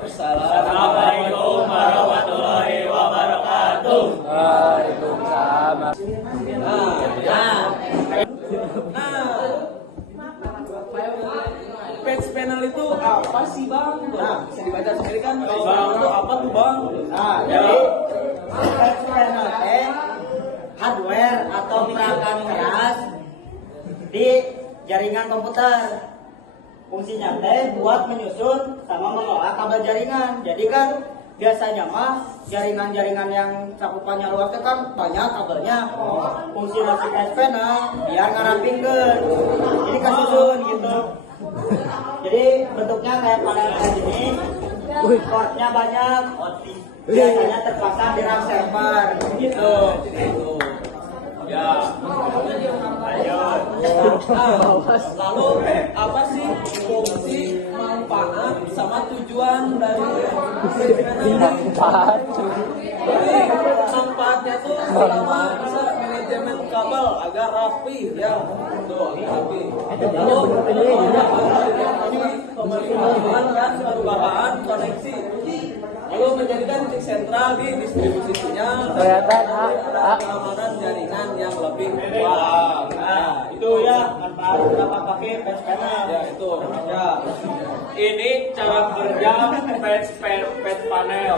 Assalamualaikum warahmatullahi wabarakatuh. Waalaikumsalam. Patch panel itu apa sih bang? Bisa dibaca sendiri kan? Kalau bang itu apa tuh bang? Jadi patch panel hardware atau perangkat keras di jaringan komputer. Fungsinya buat menyusun sama mengolah kabel jaringan. Jadi kan biasanya mah jaringan-jaringan yang cakupannya luas itu kan banyak kabelnya. Fungsi dari patch panel biar ngarapingkeun. Jadi kasusun gitu. Jadi bentuknya kayak panel kayak gini. Portnya banyak. Biasanya terpasang di rak server gitu. Ya. Lalu apa sih fungsi, manfaat, sama tujuan dari Manfaat. Jadi manfaatnya tuh selama bisa manajemen kabel agar rapi ya, tuh rapi. Lalu pemeriksaan dan perubahan koneksi. Lalu menjadikan titik sentral di distribusi sinyal dan keamanan jaringan yang lebih kuat. Nah, itu ya manfaat berapa pakai patch panel. Ya itu. Ya. Ini cara kerja patch panel.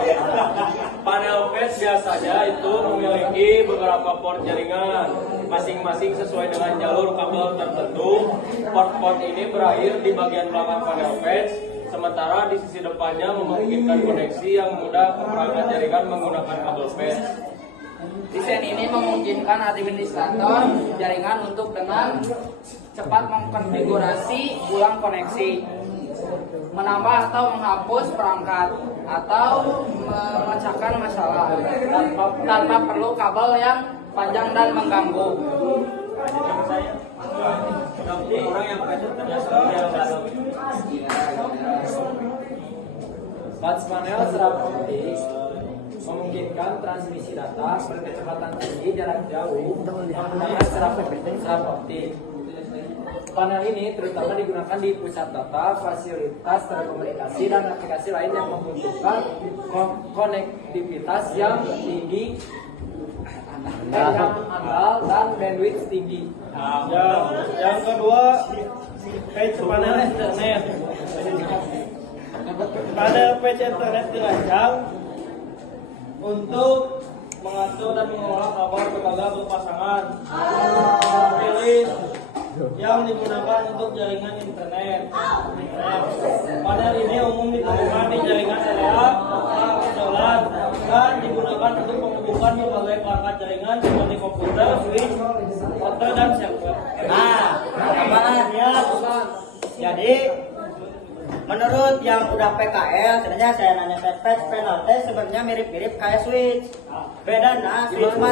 Panel patch biasanya itu memiliki beberapa port jaringan, masing-masing sesuai dengan jalur kabel tertentu. Port-port ini berakhir di bagian belakang panel patch, sementara di sisi depannya memungkinkan koneksi yang mudah ke perangkat jaringan menggunakan kabel patch. Desain ini memungkinkan administrator jaringan untuk dengan cepat mengkonfigurasi ulang koneksi, menambah atau menghapus perangkat, atau memecahkan masalah tanpa perlu kabel yang panjang dan mengganggu. Orang yang Patch panel serap optik memungkinkan transmisi data berkecepatan tinggi jarak jauh menggunakan serap optik. Panel ini terutama digunakan di pusat data, fasilitas telekomunikasi, dan aplikasi lain yang membutuhkan konektivitas yang tinggi, yang andal, dan bandwidth tinggi. Yang kedua, patch panel internet. Panel patch internet dirancang untuk mengatur dan mengolah kabel berbagai berpasangan. Pilih yang digunakan untuk jaringan internet. Panel ini umum ditemukan di jaringan LEA, jalan, dan digunakan untuk menghubungkan berbagai perangkat jaringan seperti komputer, switch, router, dan server. Nah, apaan ya? Jadi menurut yang udah PKL, sebenarnya saya nanya patch panel sebenarnya mirip-mirip kayak switch. Beda switch mah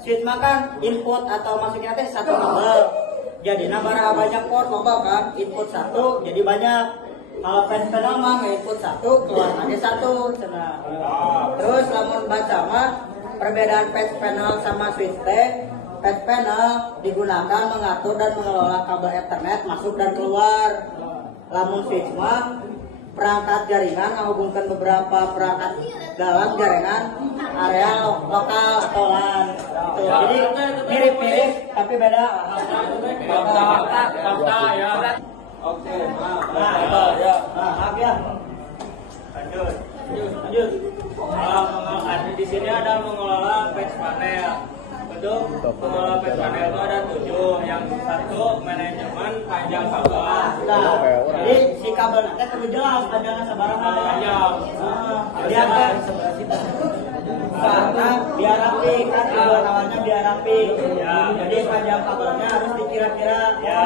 switch mah kan input atau masuknya satu kabel. Jadi nambah banyak port loba kan, input satu jadi banyak. Kalau patch panel mah input satu keluar lagi satu. Terus lamun baca mah perbedaan patch panel sama switch patch panel digunakan mengatur dan mengelola kabel Ethernet masuk dan keluar. Lamun switch mah perangkat jaringan menghubungkan beberapa perangkat dalam jaringan area lokal atau LAN. Gitu. Jadi mirip-mirip tapi beda. Fakta ya. Oke, Maaf ya. Lanjut. Di sini ada mengelola patch panel. Untuk mengelola patch panel itu ada 7. Yang satu manajemen panjang kabel. Nah, jadi si kabel nanti perlu jelas panjangnya seberapa. Panjang. Biar kan karena biar rapi kan tujuan awalnya biar rapi. Ya, jadi panjang kabelnya harus dikira-kira. Ya,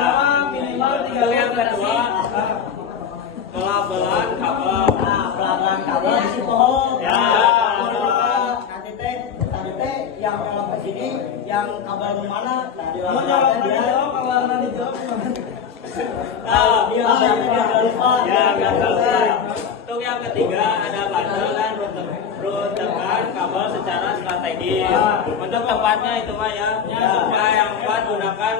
minimal 3 yang kedua. Pelabelan kabel. Nah, pelabelan kabel isi pohon. Ya. Nanti teh yang belok ke sini, yang kabel mana? Nah, di mana dia? Nah, dia lupa. Ya, biasa. Untuk yang ketiga ada bandel dan router. bertekan kabel secara strategis. Untuk tempatnya itu mah ya. Yang keempat, gunakan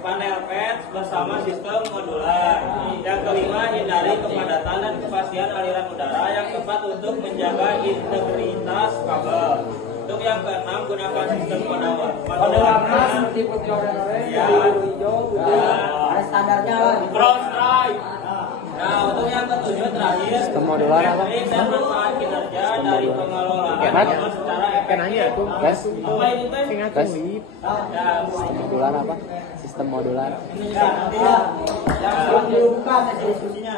panel patch bersama sistem modular. Yang kelima, hindari kepadatan dan kepastian aliran udara. Yang keempat, untuk menjaga integritas kabel. Untuk yang keenam, gunakan sistem kode warna seperti putih oranye, biru, hijau, putih. Ada standarnya lah. cross drive. Nah, untuk yang ketujuh terakhir, Sistem modular apa? teknik dan manfaat kinerja dari pengelolaan Kemat? kabel secara efektif. Gas? Apa ini teh? Gas? Ya, Modular apa? Sistem modular. Ya, nanti ya. Yang belum dibuka sesi diskusinya.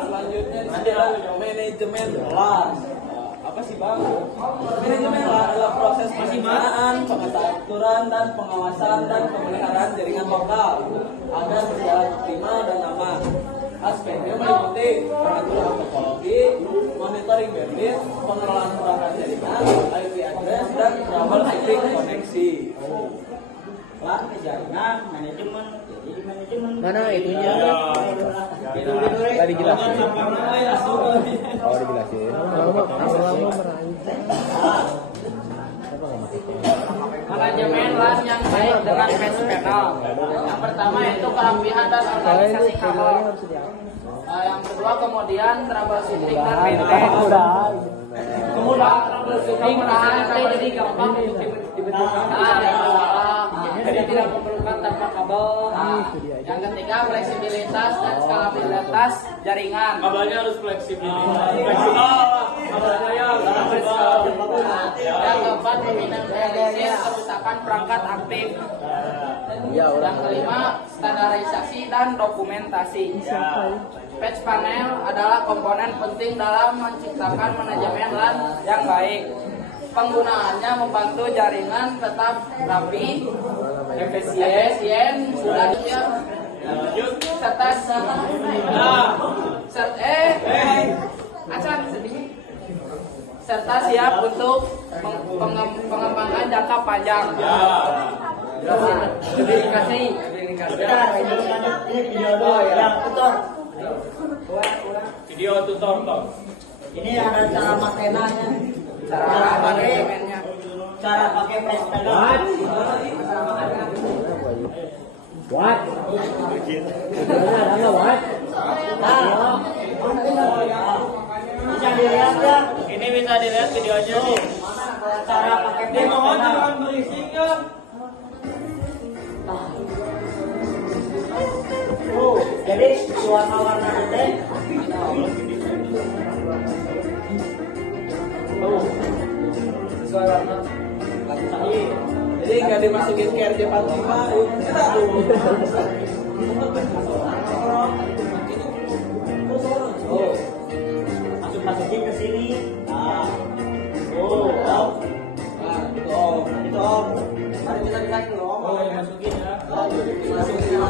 Selanjutnya adalah manajemen kelas. Apa sih bang? Manajemen kelas adalah proses perencanaan, pengaturan dan pengawasan dan pemeliharaan jaringan lokal agar berjalan optimal dan aman. Aspeknya meliputi pengaturan topologi, monitoring bandwidth, pengelolaan perangkat jaringan, IP address dan trouble shooting koneksi. Kelas jaringan, manajemen. Jadi manajemen. Mana itunya? Tadi jelasin. Oh, dijelasin. Lama-lama Manajemen LAN yang baik dengan patch panel. Yang pertama itu kerapihan dan organisasi kabel. Yang kedua kemudian troubleshooting dan maintenance. Kemudian troubleshooting nanti jadi gampang untuk dibentukkan. Jadi tidak memerlukan tanpa kabel. Yang ketiga fleksibilitas dan skalabilitas jaringan. kabelnya harus fleksibel. Kabelnya ya. Yang keempat meminimalisir kerusakan perangkat aktif. Yang kelima standarisasi dan dokumentasi. Patch panel adalah komponen penting dalam menciptakan manajemen LAN yang baik. Penggunaannya membantu jaringan tetap rapi, efisien, selanjutnya serta serta siap untuk pengembangan jangka panjang. Dedikasi. Bentar, ini video dulu yang tutor. Video tutor toh. Ini ada cara makenanya. Cara manajemennya. Cara pakai flash panel. What? Nah, bisa dilihat ya. Ini bisa dilihat videonya nih. Cara pakai flash panel. berisik ya. Jadi warna-warna nanti Sesuai warna. Jadi nggak dimasukin ke RJ45, kita tuh. masukin ke sini. Nah, om. Nah, itu om. Itu om. Mari kita bilangin loh, om. Masukin ya.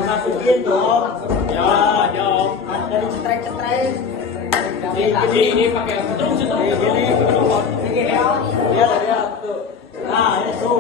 Masukin dong. Ya, ya om. Dari cetrek-cetrek. Ini pakai terus itu. Gini. Iya, lihat tuh. Nah, itu.